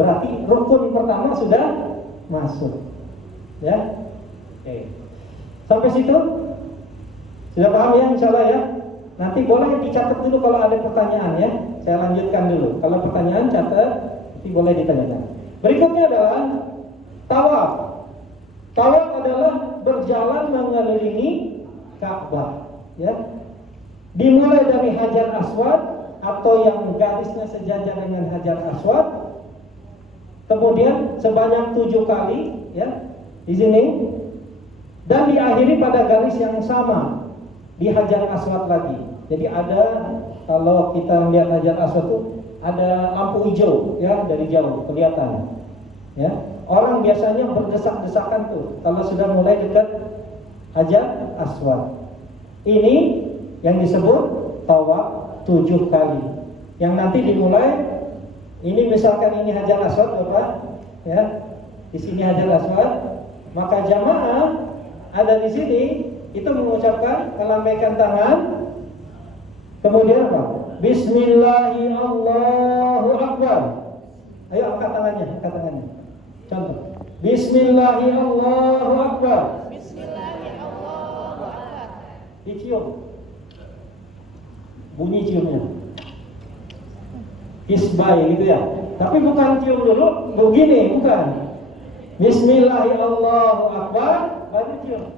Berarti rukun pertama sudah masuk. Ya. Oke. Sampai situ sudah paham ya, insyaallah ya. Nanti boleh dicatat dulu kalau ada pertanyaan ya. Saya lanjutkan dulu. Kalau pertanyaan catat, nanti boleh ditanyakan. Berikutnya adalah tawaf. Tawaf adalah berjalan mengelilingi Ka'bah, ya. Dimulai dari Hajar Aswad atau yang garisnya sejajar dengan Hajar Aswad. Kemudian sebanyak 7 kali, ya, di sini. Dan diakhiri pada garis yang sama di Hajar Aswad lagi. Jadi ada, kalau kita melihat Hajar Aswad itu ada lampu hijau, ya, dari jauh kelihatan. Ya, orang biasanya berdesak-desakan tuh kalau sudah mulai dekat Hajar Aswad. Ini yang disebut tawaf 7 kali. Yang nanti dimulai, ini misalkan ini Hajar Aswad, Bapak, ya. Di sini Hajar Aswad, maka jamaah ada di sini itu mengucapkan, melambaikan tangan, kemudian apa? Bismillahi Allahu Akbar. Ayo angkat tangannya, angkat tangannya. Contoh. Bismillahi Allahu Akbar. Bismillahi Allahu Akbar. Dicium. Bunyi ciumnya. Isbai gitu ya. Tapi bukan cium dulu, begini, bukan. Bismillahi Allahu Akbar, baru cium.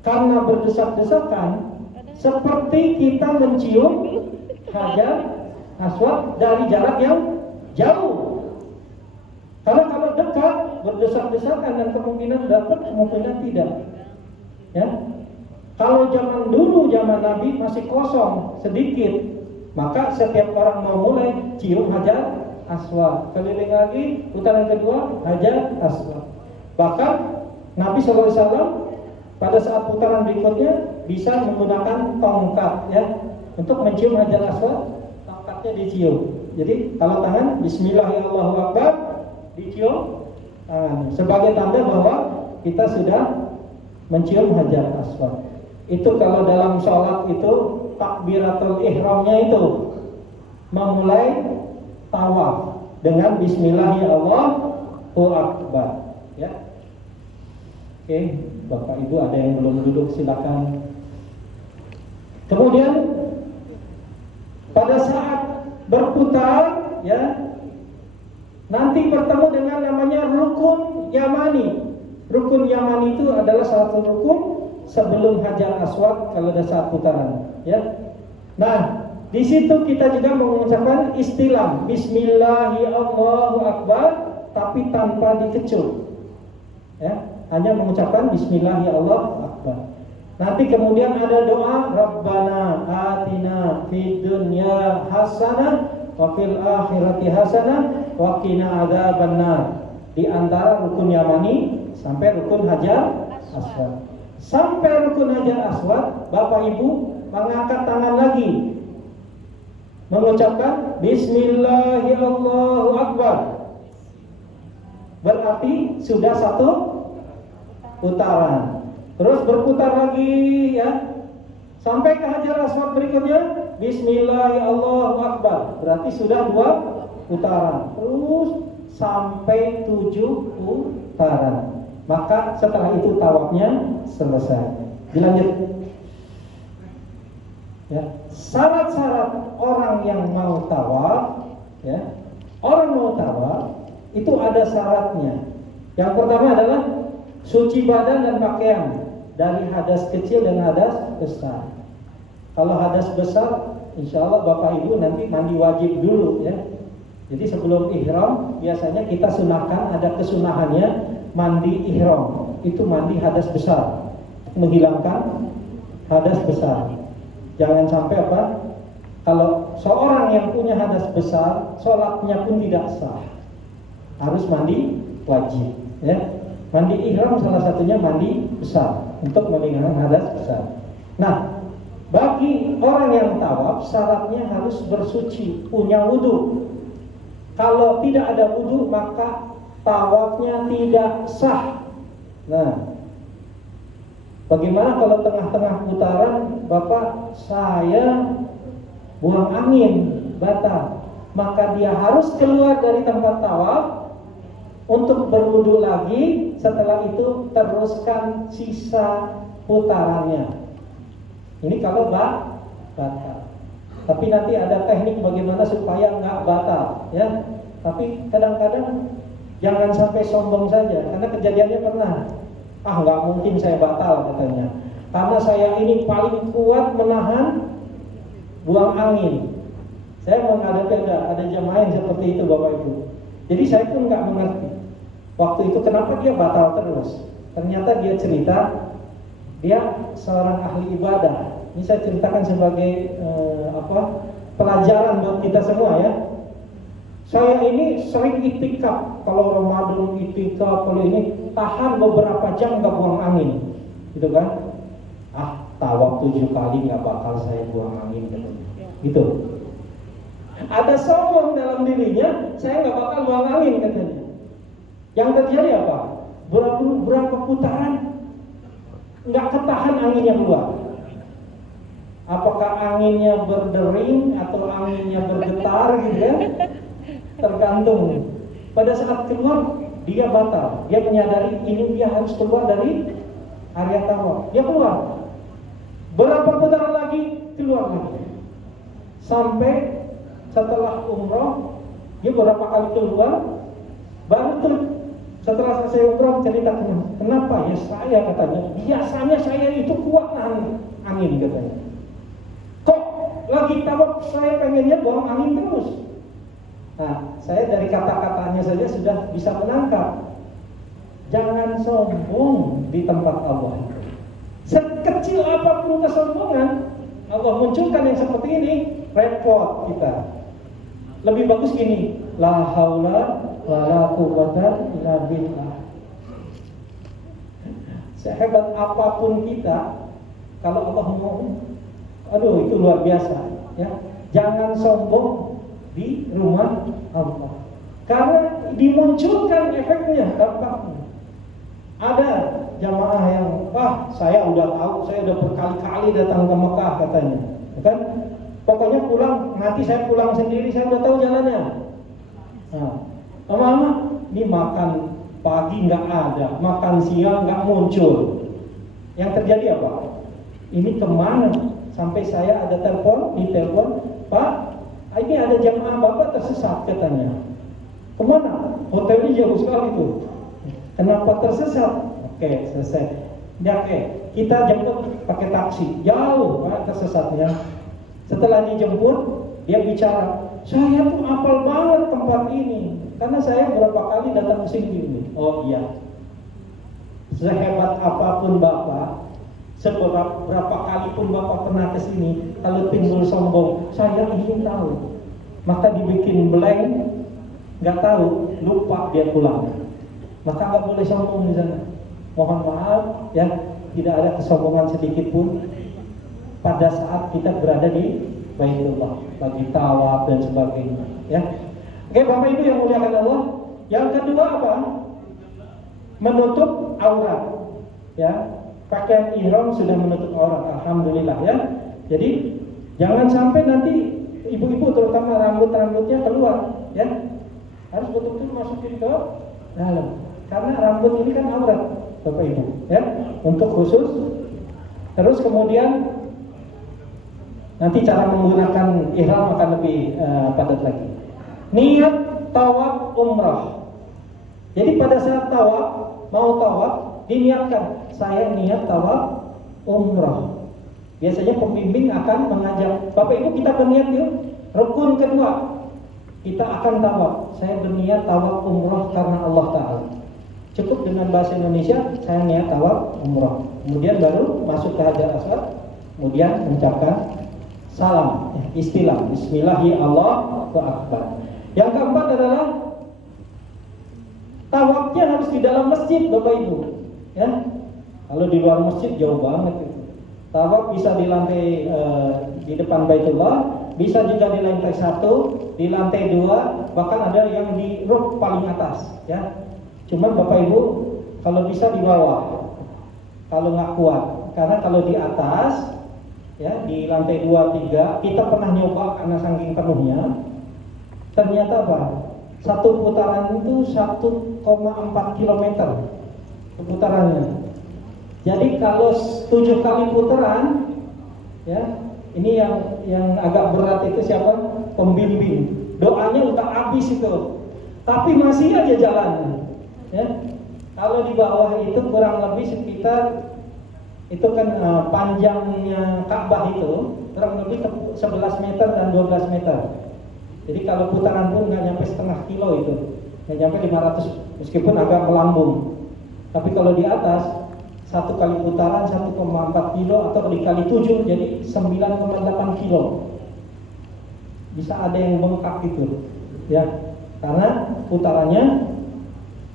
Karena berdesak-desakan, seperti kita mencium Hajar Aswad dari jarak yang jauh. Karena kalau dekat berdesak-desakan dan kemungkinan dapat, kemungkinan tidak. Ya. Kalau zaman dulu, zaman Nabi masih kosong sedikit, maka setiap orang mau mulai cium Hajar Aswad, keliling lagi, putaran kedua Hajar Aswad. Bahkan Nabi SAW pada saat putaran berikutnya bisa menggunakan tongkat, ya, untuk mencium Hajar Aswad, tongkatnya dicium. Jadi kalau tangan Bismillahirrahmanirrahim dicium sebagai tanda bahwa kita sudah mencium Hajar Aswad. Itu kalau dalam sholat itu takbiratul ihramnya itu memulai tawaf dengan Bismillahirrahmanirrahim, ya. Oke, Bapak Ibu ada yang belum duduk silakan. Kemudian pada saat berputar, ya, nanti bertemu dengan namanya rukun Yamani. Rukun Yamani itu adalah satu rukun sebelum Hajar Aswad kalau ada saat putaran, ya. Nah, di situ kita juga mengucapkan istilah Bismillahirrahmanirrahim, tapi tanpa dikecup, ya, hanya mengucapkan Bismillahirrahmanirrahim. Nanti kemudian ada doa Rabbana atina fid dunya hasanah wa fil akhirati hasanah wa qina adzabannar. Di antara rukun Yamani sampai rukun Hajar Aswad. Sampai rukun Hajar Aswad, Bapak Ibu mengangkat tangan lagi, mengucapkan Bismillahirrahmanirrahim. Berarti sudah satu putaran. Terus berputar lagi, ya, sampai ke Hajar Aswad berikutnya Bismillahirrahmanirrahim. Berarti sudah 2 putaran. Terus sampai 7 putaran. Maka setelah itu tawafnya selesai. Dilanjut. Ya, syarat-syarat orang yang mau tawaf, ya, orang mau tawaf itu ada syaratnya. Yang pertama adalah suci badan dan pakaian dari hadas kecil dan hadas besar. Kalau hadas besar, insya Allah Bapak Ibu nanti mandi wajib dulu, ya. Jadi sebelum ihram biasanya kita sunahkan, ada kesunahannya mandi ihram. Itu mandi hadas besar, menghilangkan hadas besar. Jangan sampai apa? Kalau seorang yang punya hadas besar, sholatnya pun tidak sah. Harus mandi wajib, ya. Mandi ihram salah satunya mandi besar untuk menghilangkan hadas besar. Nah, bagi orang yang tawaf syaratnya harus bersuci, punya wudu. Kalau tidak ada wudu maka tawafnya tidak sah. Nah, bagaimana kalau tengah-tengah putaran Bapak saya buang angin, batal? maka dia harus keluar dari tempat tawaf untuk berwudu lagi. Setelah itu teruskan sisa putarannya. Ini kalau batal. Tapi nanti ada teknik bagaimana supaya nggak batal, ya. Tapi kadang-kadang jangan sampai sombong saja, karena kejadiannya pernah. Nggak mungkin saya batal katanya, karena saya ini paling kuat menahan buang angin. Saya menghadapi ada jamaah yang seperti itu, Bapak Ibu. Jadi saya pun nggak mengerti waktu itu kenapa dia batal terus. Ternyata dia cerita dia seorang ahli ibadah. Ini saya ceritakan sebagai pelajaran buat kita semua, ya. Saya ini sering itikaf, kalau Ramadan itikaf, kalau ini tahan beberapa jam nggak buang angin, gitu kan? Tawaf 7 kali nggak bakal saya buang angin, gitu. Ada sombong dalam dirinya, saya nggak bakal buang angin katanya. Yang terjadi apa? Berapa putaran nggak ketahan anginnya keluar. Apakah anginnya berdering atau anginnya bergetar, gitu ya? Tergantung. Pada saat keluar dia batal. Dia menyadari ini dia harus keluar dari area tawaf. Dia keluar. Berapa putaran lagi keluar lagi. Sampai setelah umroh dia berapa kali keluar, baru tuh setelah selesai umroh cerita kenapa ya saya katanya biasanya saya itu kuat nahan angin katanya. Kok lagi tawaf saya pengennya buang angin terus. Nah, saya dari kata-katanya saja sudah bisa menangkap. Jangan sombong di tempat Allah. Sekecil apapun kesombongan, Allah munculkan yang seperti ini, repot kita. Lebih bagus gini, la haula wala quwwata illa billah. Sehebat apapun kita, kalau Allah mau, itu luar biasa, ya. Jangan sombong di rumah Allah, karena dimunculkan efeknya dampaknya. Ada jamaah yang saya udah tahu, saya udah berkali-kali datang ke Mekah katanya, kan? Pokoknya pulang, nanti saya pulang sendiri, saya udah tahu jalannya. Nah, lama-lama ini makan pagi nggak ada, makan siang nggak muncul. Yang terjadi apa? Ini kemana? Sampai saya ada ditelepon, Pak, ini ada jamaah Bapak tersesat katanya. Kemana? Hotelnya jauh sekali tuh. Kenapa tersesat? Oke, selesai. Ya, oke, kita jemput pakai taksi. Jauh Pak tersesatnya. Setelah dijemput, dia bicara, saya tuh hafal banget tempat ini, karena saya berapa kali datang ke sini. Oh iya, sehebat apapun Bapak, berapa kali pun Bapak pernah ke sini, kalau timbul sombong, saya ingin tahu, maka dibikin blank, nggak tahu, lupa dia pulang. Maka nggak boleh sombong di sana. Mohon maaf, ya, tidak ada kesombongan sedikit pun pada saat kita berada di Baitullah, bagi tawaf dan sebagainya, ya. Oke, Bapak Ibu yang muliakan Allah. Yang kedua apa? Menutup aurat, ya. Pakaian ihram sudah menutup aurat, alhamdulillah, ya. Jadi jangan sampai nanti ibu-ibu terutama rambut-rambutnya keluar, ya. Harus betul-betul masukin ke dalam, karena rambut ini kan aurat, Bapak Ibu, ya. Untuk khusus. Terus kemudian nanti cara menggunakan ihram akan lebih padat lagi. Niat tawaf umrah. Jadi pada saat mau tawaf, diniatkan saya niat tawaf umrah. Biasanya pembimbing akan mengajak, Bapak Ibu kita berniat yuk. Rukun kedua, kita akan tawaf. Saya berniat tawaf umrah karena Allah Ta'ala. Cukup dengan bahasa Indonesia, saya niat tawaf umrah. Kemudian baru masuk ke Hajar Aswad, kemudian mengucapkan salam, istilah Bismillahirrahmanirrahim. Akbar. Yang keempat adalah tawafnya harus di dalam masjid, Bapak Ibu, ya. Kalau di luar masjid jauh banget itu. Tawaf bisa di lantai di depan Baitullah, bisa juga di lantai 1, di lantai 2, bahkan ada yang di roof paling atas, ya. Cuman Bapak Ibu kalau bisa di bawah, kalau nggak kuat, karena kalau di atas, ya, di lantai 2, 3 kita pernah nyoba karena saking penuhnya, Ternyata apa? Satu putaran itu 1,4 kilometer putarannya. Jadi kalau 7 kali putaran, ya, ini yang agak berat itu siapa? Pembimbing. Doanya udah habis itu, tapi masih aja jalan. Ya. Kalau di bawah itu kurang lebih sekitar itu kan panjangnya Ka'bah itu kurang lebih 11 meter dan 12 meter. Jadi kalau putaran pun nggak nyampe setengah kilo itu, nggak nyampe 500 meskipun agak melambung. Tapi kalau di atas satu kali putaran 1,4 kilo atau dikali 7 jadi 9,8 kilo. Bisa ada yang bengkak gitu, ya, karena putarannya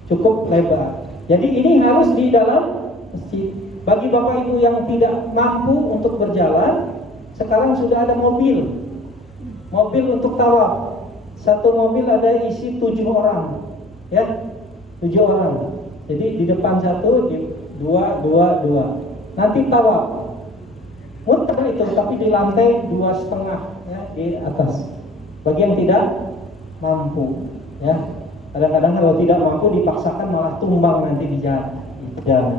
cukup lebar. Jadi ini harus di dalam masjid. Bagi bapak ibu yang tidak mampu untuk berjalan, sekarang sudah ada mobil untuk tawaf. Satu mobil ada isi 7 orang, ya, 7 orang. Jadi di depan satu, di dua. Nanti tawaf, muter itu, tapi di lantai 2,5, ya, di atas. Bagi yang tidak mampu, ya, kadang-kadang kalau tidak mampu dipaksakan malah tumbang nanti di jalan.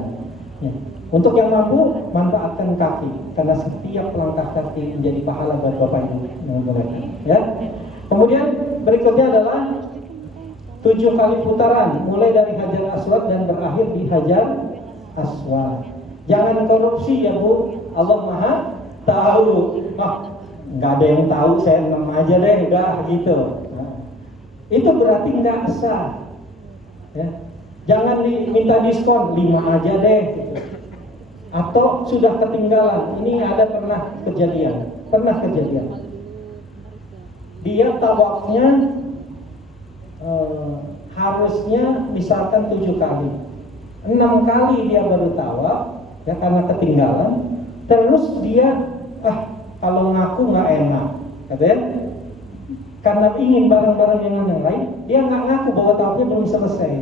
Ya. Untuk yang mampu, manfaatkan kaki, karena setiap langkah kaki menjadi pahala buat bapak ibu. Ya. Kemudian berikutnya adalah 7 kali putaran, mulai dari Hajar Aswad dan berakhir di Hajar Aswad. Jangan korupsi ya Bu, Allah Maha tahu. Nggak ada yang tahu, saya 6 aja deh, udah gitu. Nah, itu berarti nggak sah. Ya. Jangan diminta diskon 5 aja deh. Gitu. Atau sudah ketinggalan. Ini ada pernah kejadian. Dia tawafnya harusnya misalkan 7 kali, 6 kali dia baru tawaf, ya, karena ketinggalan. Terus dia kalau ngaku nggak enak, katanya, karena ingin bareng-bareng dengan yang lain, dia nggak ngaku bahwa tawafnya belum selesai.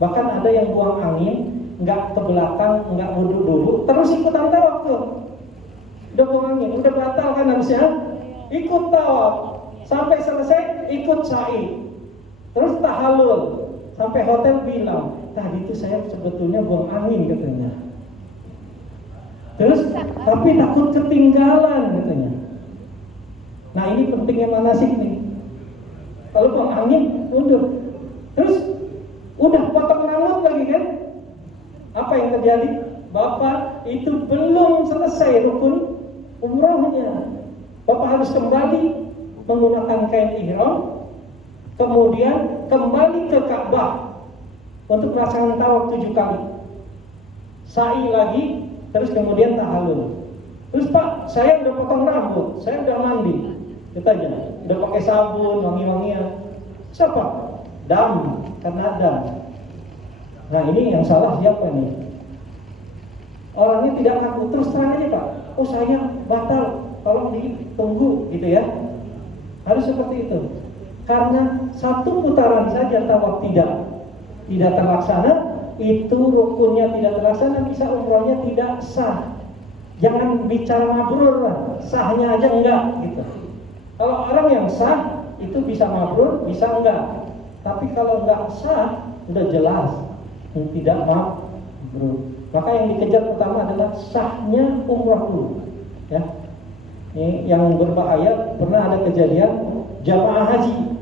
Bahkan ada yang buang angin, nggak ke belakang, nggak wudhu dulu, terus ikutan tawaf tuh. Udah buang angin, udah batal kan harusnya, ikut tawaf sampai selesai, ikut sa'i, terus tahallul sampai hotel bilang, tadi itu saya sebetulnya buang angin katanya. Terus tapi takut ketinggalan katanya. Nah ini pentingnya manasik nih. Kalau buang angin, terus udah potong rambut lagi kan? Apa yang terjadi? Bapak itu belum selesai rukun umrohnya. Bapak harus kembali menggunakan kain ihram, kemudian kembali ke Ka'bah untuk melaksanakan tawaf 7 kali. Sa'i lagi, terus kemudian tahallul. Terus Pak, saya udah potong rambut, saya udah mandi, katanya, udah pakai sabun, wangi-wangian. Siapa? Dam, karena dam. Nah ini yang salah siapa nih? Orangnya tidak ngaku, terus terang aja Pak. Oh saya batal, tolong ditunggu, gitu ya. Harus seperti itu. Karena satu putaran saja tawaf tidak terlaksana, itu rukunnya tidak terlaksana, bisa umrohnya tidak sah. Jangan bicara mabrur lah, sahnya aja enggak gitu. Kalau orang yang sah itu bisa mabrur, bisa enggak. Tapi kalau enggak sah, udah jelas tidak mabrur. Maka yang dikejar pertama adalah sahnya umroh dulu. Ya. Ini yang berbahaya, pernah ada kejadian jamaah haji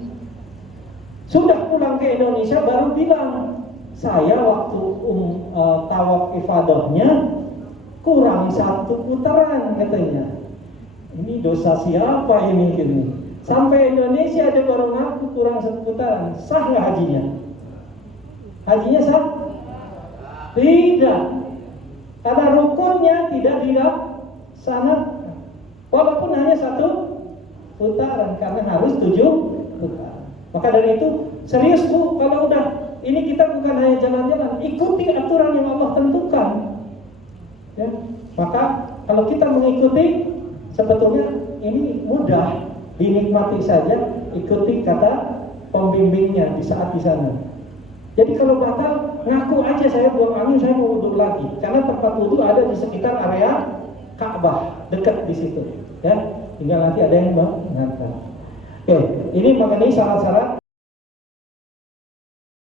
sudah pulang ke Indonesia baru bilang, saya waktu tawaf ifadahnya kurang 1 putaran katanya. Ini dosa siapa ini gitu. Sampai Indonesia dia baru ngaku kurang 1 putaran. Sah nggak hajinya? Hajinya sah? Tidak. Karena rukunnya tidak dilaksanakan. Walaupun hanya 1 putaran, karena harus 7 putaran. Maka dari itu serius Bu, kalau udah ini kita bukan hanya jalan-jalan, ikuti aturan yang Allah tentukan. Ya. Maka kalau kita mengikuti, sebetulnya ini mudah, dinikmati saja, ikuti kata pembimbingnya di saat di sana. Jadi kalau batal, ngaku aja saya buang angin, saya mau wudhu lagi, karena tempat wudhu ada di sekitar area Ka'bah, dekat di situ. Ya, tinggal nanti ada yang mengantar. Oke, ini mengenai syarat-syarat